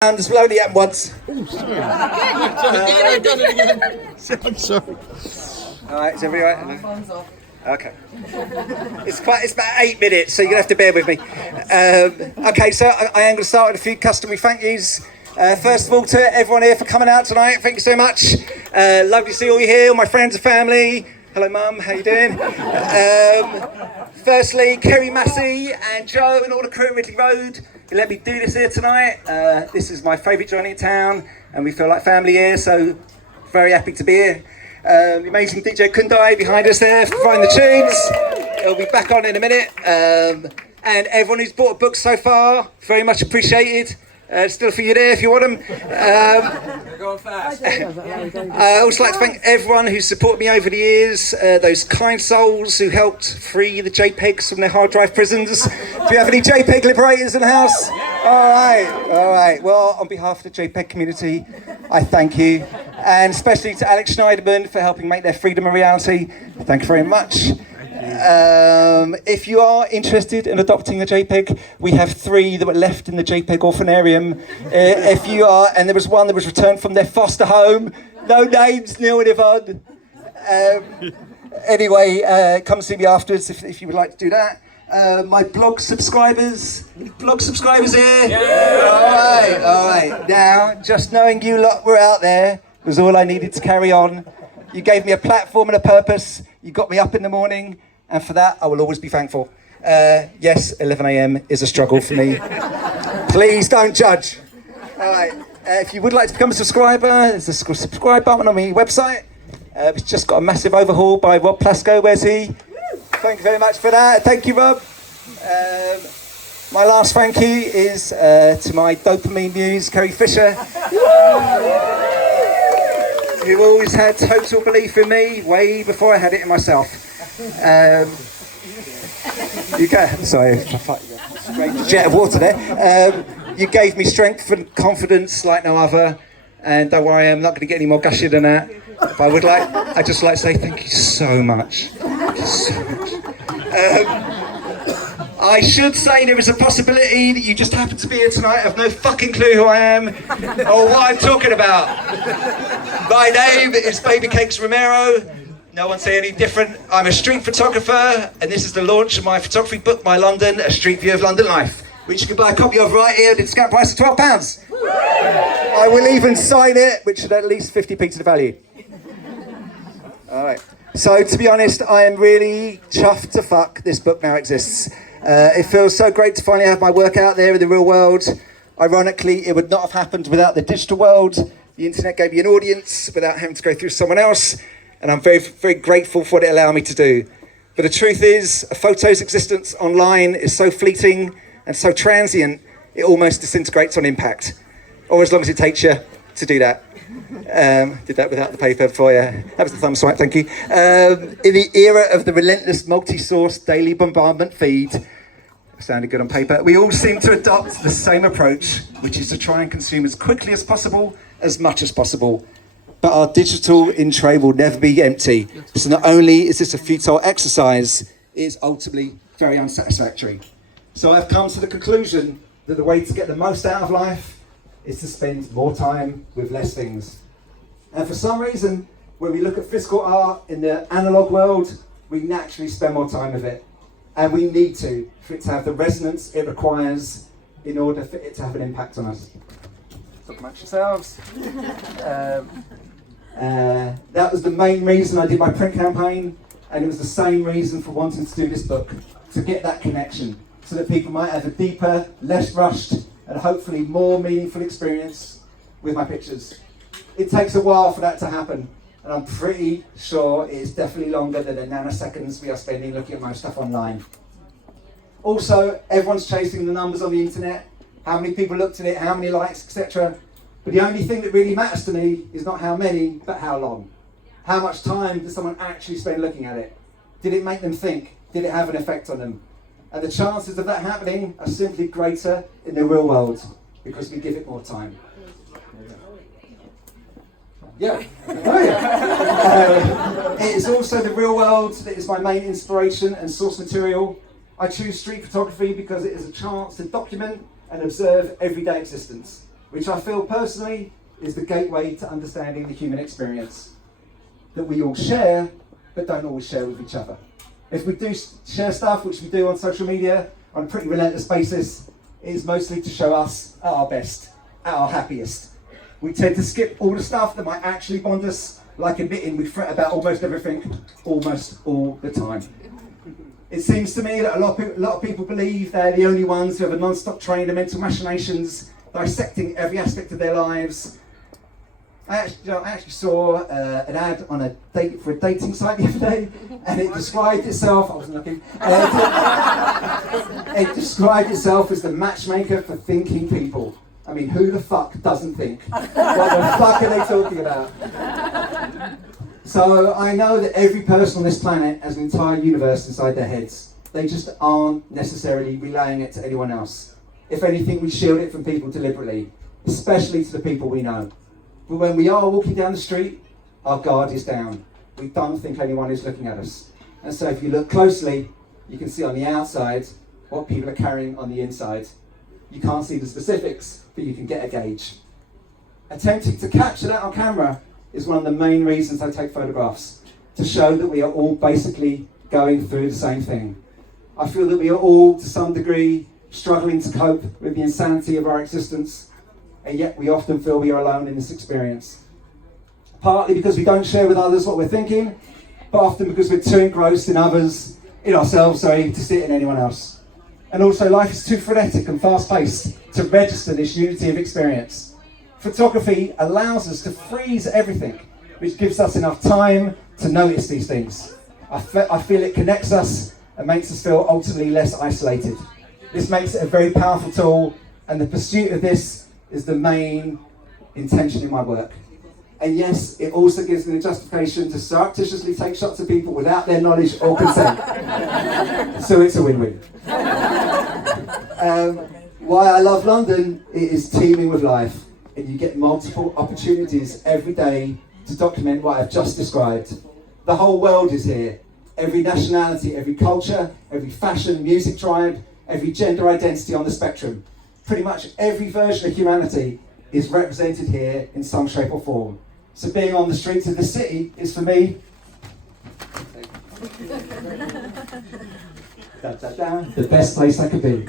It's only happened once. I'm sorry. Alright, is everybody right? Okay. It's about 8 minutes, so you're going to have to bear with me. Okay, so I am going to start with a few customary thank yous. First of all, to everyone here for coming out tonight, thank you so much. Lovely to see all you here, all my friends and family. Hello, Mum, how you doing? Firstly, Kerry Massey and Joe and all the crew at Ridley Road, who let me do this here tonight. This is my favourite joint in town, and we feel like family here, so very happy to be here. The amazing DJ Kundai behind us there, providing the tunes. He'll be back on in a minute. And everyone who's bought a book so far, very much appreciated. Still for you there if you want them. We're going fast. I also like to thank everyone who's supported me over the years, those kind souls who helped free the JPEGs from their hard drive prisons. Do you have any JPEG liberators in the house? All right. Well, on behalf of the JPEG community, I thank you. And especially to Alex Schneiderman for helping make their freedom a reality. Thank you very much. If you are interested in adopting a JPEG, we have 3 that were left in the JPEG orphanarium. If you are, and there was one that was returned from their foster home. No names, Neil and Yvonne. Anyway, come see me afterwards if you would like to do that. My blog subscribers. Any blog subscribers here? Yeah. All right. Now, just knowing you lot were out there was all I needed to carry on. You gave me a platform and a purpose. You got me up in the morning. And for that, I will always be thankful. Yes, 11 a.m. is a struggle for me. Please don't judge. All right. If you would like to become a subscriber, there's a subscribe button on my website. It's just got a massive overhaul by Rob Plasko. Where's he? Thank you very much for that. Thank you, Rob. My last thank you is to my dopamine muse, Kerry Fisher, who always had total belief in me way before I had it in myself. Sorry, strange jet of water there. You gave me strength and confidence like no other, and don't worry, I'm not going to get any more gushy than that. But I'd just like to say thank you so much. Thank you so much. I should say there is a possibility that you just happen to be here tonight. I have no fucking clue who I am or what I'm talking about. My name is Baby Cakes Romero. No one say any different. I'm a street photographer, and this is the launch of my photography book, MYLDN, A Street View of London Life, which you can buy a copy of right here at the discount price of £12. I will even sign it, which should at least 50p to the value. All right. So, to be honest, I am really chuffed to fuck this book now exists. It feels so great to finally have my work out there in the real world. Ironically, it would not have happened without the digital world. The internet gave me an audience without having to go through someone else. And I'm very, very grateful for what it allowed me to do. But the truth is, a photo's existence online is so fleeting and so transient, it almost disintegrates on impact. Or as long as it takes you to do that. Did that without the paper for you. That was the thumb swipe, thank you. In the era of the relentless multi-source daily bombardment feed, sounded good on paper, we all seem to adopt the same approach, which is to try and consume as quickly as possible, as much as possible. But our digital in tray will never be empty. So not only is this a futile exercise, it is ultimately very unsatisfactory. So I've come to the conclusion that the way to get the most out of life is to spend more time with less things. And for some reason, when we look at physical art in the analog world, we naturally spend more time with it. And we need to, for it to have the resonance it requires in order for it to have an impact on us. Talk about yourselves. That was the main reason I did my print campaign, and it was the same reason for wanting to do this book, to get that connection, so that people might have a deeper, less rushed, and hopefully more meaningful experience with my pictures. It takes a while for that to happen, and I'm pretty sure it's definitely longer than the nanoseconds we are spending looking at my stuff online. Also, everyone's chasing the numbers on the internet, how many people looked at it, how many likes, etc. But the only thing that really matters to me is not how many, but how long. How much time does someone actually spend looking at it? Did it make them think? Did it have an effect on them? And the chances of that happening are simply greater in the real world because we give it more time. Yeah. It is also the real world that is my main inspiration and source material. I choose street photography because it is a chance to document and observe everyday existence. which I feel personally is the gateway to understanding the human experience that we all share, but don't always share with each other. If we do share stuff, which we do on social media on a pretty relentless basis, it is mostly to show us at our best, at our happiest. We tend to skip all the stuff that might actually bond us, like admitting we fret about almost everything, almost all the time. It seems to me that a lot of people believe they're the only ones who have a non-stop train of mental machinations, dissecting every aspect of their lives. I actually saw an ad on a date for a dating site the other day, and it described itself. I wasn't looking. It described itself as the matchmaker for thinking people. I mean, who the fuck doesn't think? What the fuck are they talking about? So I know that every person on this planet has an entire universe inside their heads. They just aren't necessarily relaying it to anyone else. If anything, we shield it from people deliberately, especially to the people we know. But when we are walking down the street, our guard is down. We don't think anyone is looking at us. And so if you look closely, you can see on the outside what people are carrying on the inside. You can't see the specifics, but you can get a gauge. Attempting to capture that on camera is one of the main reasons I take photographs, to show that we are all basically going through the same thing. I feel that we are all, to some degree, struggling to cope with the insanity of our existence, and yet we often feel we are alone in this experience. Partly because we don't share with others what we're thinking, but often because we're too engrossed in ourselves, to see it in anyone else. And also, life is too frenetic and fast-paced to register this unity of experience. Photography allows us to freeze everything, which gives us enough time to notice these things. I feel it connects us and makes us feel ultimately less isolated. This makes it a very powerful tool, and the pursuit of this is the main intention in my work. And yes, it also gives me a justification to surreptitiously take shots of people without their knowledge or consent. So it's a win-win. Why I love London, it is teeming with life, and you get multiple opportunities every day to document what I've just described. The whole world is here. Every nationality, every culture, every fashion, music tribe, every gender identity on the spectrum. Pretty much every version of humanity is represented here in some shape or form. So being on the streets of the city is, for me, the best place I could be.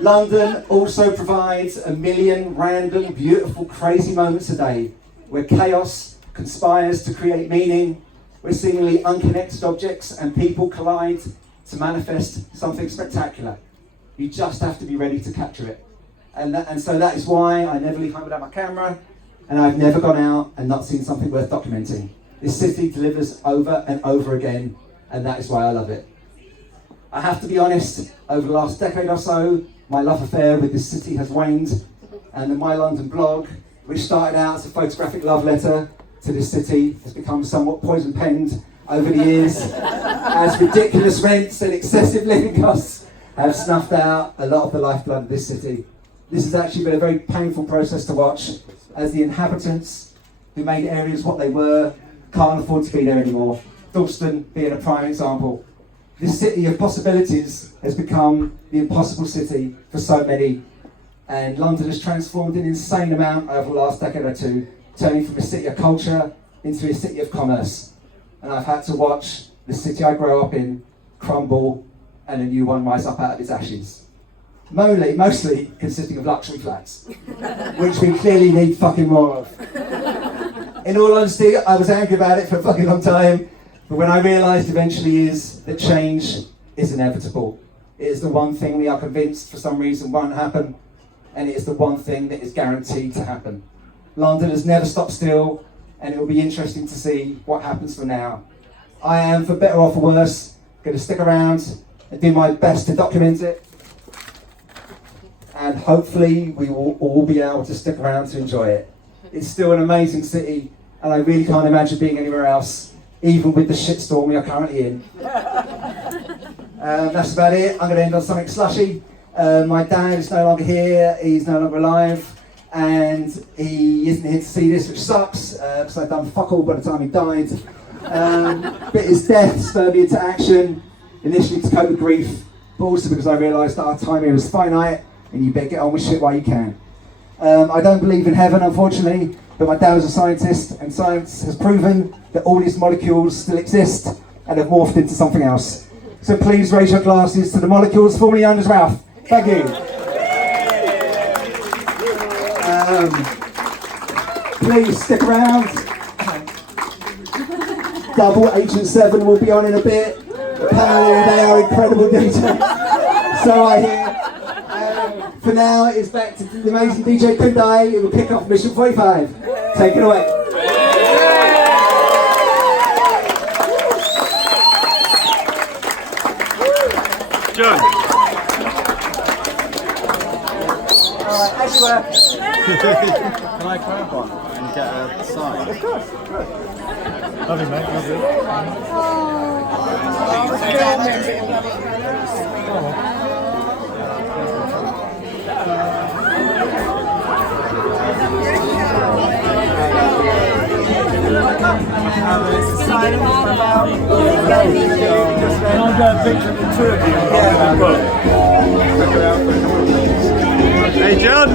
London also provides a million random, beautiful, crazy moments a day where chaos conspires to create meaning, where seemingly unconnected objects and people collide to manifest something spectacular. You just have to be ready to capture it. And so that is why I never leave home without my camera, and I've never gone out and not seen something worth documenting. This city delivers over and over again, and that is why I love it. I have to be honest, over the last decade or so, my love affair with this city has waned, and the MYLDN blog, which started out as a photographic love letter to this city, has become somewhat poison-penned over the years, as ridiculous rents and excessive living costs have snuffed out a lot of the lifeblood of this city. This has actually been a very painful process to watch, as the inhabitants who made areas what they were can't afford to be there anymore. Dalston being a prime example. This city of possibilities has become the impossible city for so many, and London has transformed an insane amount over the last decade or two, turning from a city of culture into a city of commerce. And I've had to watch the city I grew up in crumble and a new one rise up out of its ashes. Mostly consisting of luxury flats, which we clearly need fucking more of. In all honesty, I was angry about it for a fucking long time, but when I realised eventually is that change is inevitable. It is the one thing we are convinced for some reason won't happen, and it is the one thing that is guaranteed to happen. London has never stopped still, and it will be interesting to see what happens from now. I am, for better or for worse, going to stick around and do my best to document it, and hopefully we will all be able to stick around to enjoy it. It's still an amazing city, and I really can't imagine being anywhere else, even with the shitstorm we are currently in. That's about it. I'm going to end on something slushy. My dad is no longer here, he's no longer alive, and he isn't here to see this, which sucks, because I've done fuck all by the time he died. But his death spurred me into action, initially to cope with grief, but also because I realised that our time here is finite, and you better get on with shit while you can. I don't believe in heaven, unfortunately, but my dad was a scientist, and science has proven that all these molecules still exist and have morphed into something else. So please raise your glasses to the molecules formerly known as Ralph. Thank you. Please stick around. Double Agent 7 will be on in a bit. Apparently they are incredible DJs. So I hear. For now, it's back to the amazing DJ Kundai. It will kick off Mission 45. Take it away. John. Alright, as you were. Can I grab one and get a sign? Of course. Lovely, mate. Lovely. I'll get a picture of the two of you. Hey, John.